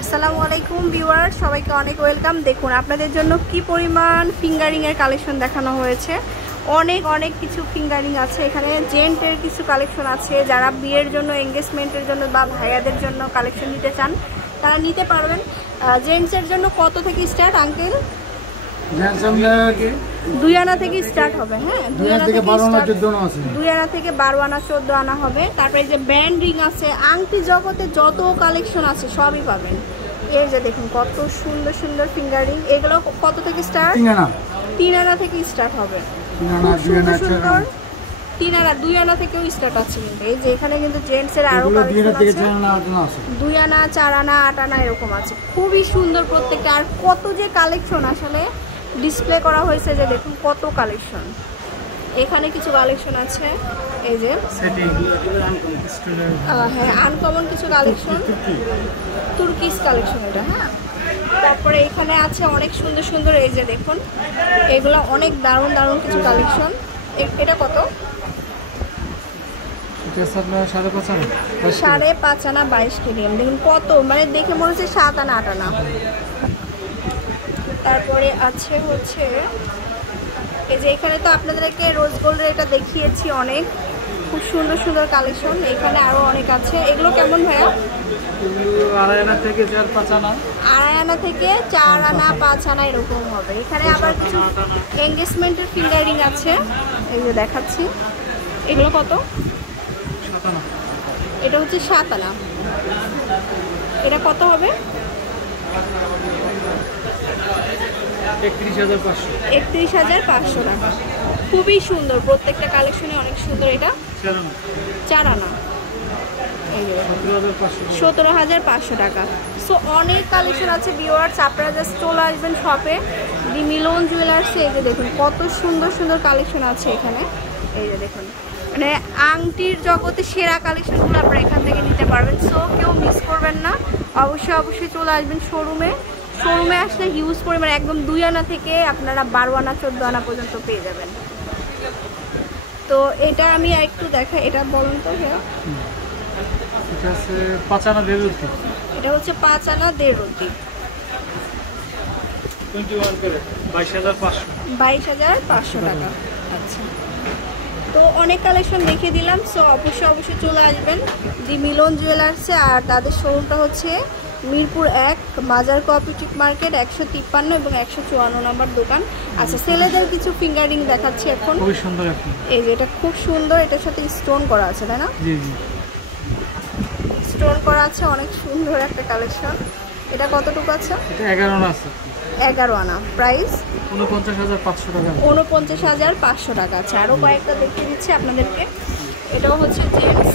আসসালামু আলাইকুম ভিউয়ার্স, সবাইকে অনেক ওয়েলকাম। দেখুন আপনাদের জন্য কি পরিমাণ ফিঙ্গারিং এর কালেকশন দেখানো হয়েছে। অনেক কিছু ফিঙ্গারিং আছে এখানে। জেন্টের কিছু কালেকশন আছে, যারা বিয়ের জন্য, এঙ্গেজমেন্টের জন্য বা ভাইয়াদের জন্য কালেকশন নিতে চান তারা নিতে পারবেন। জেন্টসের জন্য কত থেকে স্টার্ট আঙ্কেল? 2 আনা থেকে স্টার্ট হবে। হ্যাঁ, 2 আনা থেকে 12 আনা 14 আনা আছে। 2 আনা থেকে 12 আনা 14 আনা হবে। তারপরে যে ব্যান্ড রিং আছে, আংটি জগতে যত কালেকশন আছে সবই পাবেন। এই যে দেখুন কত সুন্দর সুন্দর ফিঙ্গার রিং, এগুলো কত থেকে স্টার্ট? 3 আনা থেকে স্টার্ট হবে। 3 আনা 2 আনা 3 আনা 2 আনা থেকেও স্টার্ট আছে। কিন্তু এই যে এখানে কিন্তু জেন্টসের আরো কালেকশন আছে। 2 আনা 4 আনা 8 আনা এরকম আছে। খুবই সুন্দর প্রত্যেকটা। আর কত যে কালেকশন আসলে ডিসপ্লে করা হয়েছে, যে দেখুন কত কালেকশন। এখানে কিছু কালেকশন আছে, এই যে হ্যাঁ আনকমন কিছু কালেকশন, তুর্কিশ কালেকশন এটা। হ্যাঁ, তারপরে এখানে আছে অনেক সুন্দর সুন্দর, এই যে দেখুন এগুলো অনেক দারুণ দারুণ কিছু কালেকশন। এটা কত? 5.5 আনা 22 কেডিএম। দেখুন কত, মানে দেখে মনে হচ্ছে 7 আনা 8 আনা। তারপরে আছে হচ্ছে এই যে এখানে তো আপনাদেরকে রোজ গোল্ডের এটা দেখিয়েছি, অনেক খুব সুন্দর সুন্দর কালেকশন। এখানে আরো অনেক আছে। এগুলো কেমন ভাইয়া? 2.5 আনা থেকে 4-5 আনা। 2.5 আনা থেকে 4 আনা 5 আনা এরকম হবে। এখানে আবার কিছু এঙ্গেজমেন্টের ফিঙ্গারিং আছে, এই যে দেখাচ্ছি। এগুলো কত? 7 আনা। এটা হচ্ছে 7 আনা। এটা কত হবে? 31,500 টাকা। খুবই সুন্দর, প্রত্যেকটা কালেকশনে অনেক সুন্দর। এটা 4 আনা, 17,500 টাকা। সো অনেক কালেকশন আছে ভিউয়ার্স, আপনারা জাস্ট চলে আসবেন শপে, দি মিলন জুয়েলার্সে। এই যে দেখুন কত সুন্দর সুন্দর কালেকশন আছে এখানে। এই যে দেখুন, মানে আংটির জগতে সেরা কালেকশনগুলো আপনারা এখান থেকে নিতে পারবেন। সো কেউ মিস করবেন না, অবশ্যই চলে আসবেন শোরুমে। শোরুমে আসলে হিউজ পরিমাণে একদম 2 আনা থেকে আপনারা 12 আনা 14 আনা পর্যন্ত পেয়ে যাবেন। তো এটা আমি একটু দেখাই, এটা বলুন তো ভাইয়া। এটা আছে 5 আনা 1.5 রতি। এটা হচ্ছে 5 আনা 1.5 রতি, 21 করে 22,500। 22,500 টাকা। আচ্ছা, তো অনেক কালেকশন দেখিয়ে দিলাম। সো অবশ্যই চলে আসবেন দি মিলন জুয়েলার্সে। আর তাদের শোরুমটা হচ্ছে মিরপুর 1, মাজার কোঅপারেটিভ মার্কেট, 153 এবং 154 নম্বর দোকান। আচ্ছা, ছেলেদের কিছু ফিঙ্গারিং দেখাচ্ছি এখন। খুবই সুন্দর একটা, এই যে এটা খুব সুন্দর, এটার সাথে স্টোন করা আছে, তাই না? জি, স্টোন করা আছে, অনেক সুন্দর একটা কালেকশন। এটা কতটুকু আছে? এটা 11 আনা আছে। 11 আনা, প্রাইস 49,500 টাকা। 49,500 টাকা। আছে আরো কয়েকটা দেখিয়ে দিচ্ছি আপনাদেরকে। এটাও হচ্ছে জেন্টস।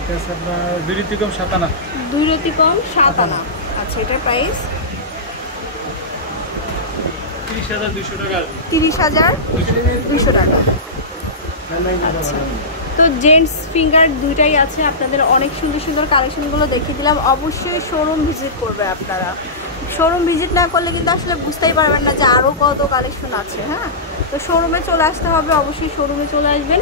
এটা আছে আপনার 2 রতি কম 7 আনা। 2 রতি কম 7 আনা। আচ্ছা, এটার প্রাইস 30,200 টাকা। 30,200 টাকা। আচ্ছা, তো জেন্টস ফিঙ্গার দুইটাই আছে। আপনাদের অনেক সুন্দর সুন্দর কালেকশনগুলো দেখিয়ে দিলাম। অবশ্যই শোরুম ভিজিট করবে আপনারা। শোরুম ভিজিট না করলে কিন্তু আসলে বুঝতেই পারবেন না যে আরও কত কালেকশন আছে। হ্যাঁ, তো শোরুমে চলে আসতে হবে, অবশ্যই শোরুমে চলে আসবেন।